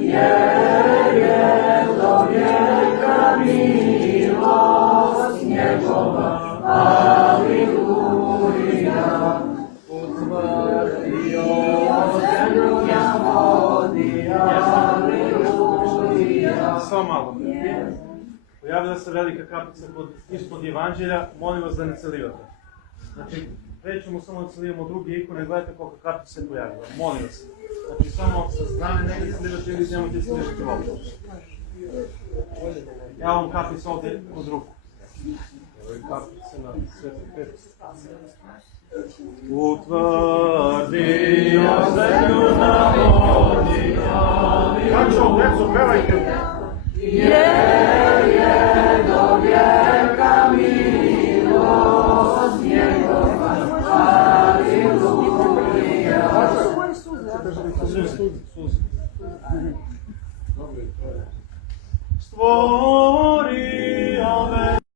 jer je do vijeka milost njegova. Aleluja. Utvrdio zemlju na vodi. Aleluja. Samo malo. Pojavila se velika kapica ispod Evanđelja, molim vas da ne celivate. Znači, krećemo samo da celivamo drugi ikone, gledajte koliko kapica se pojavila, molim vas. Znači, samo sa strane negdje celivate ili nemojte celivati ovdje. Ja vam kapica ovdje kod ruku. Evo je kapica na Sveti Petar. Utvrdio zemlju na vodi. Kačo, djeco, pevajte. Jer je do vijeka milost njegova. Aleluja. Stvorio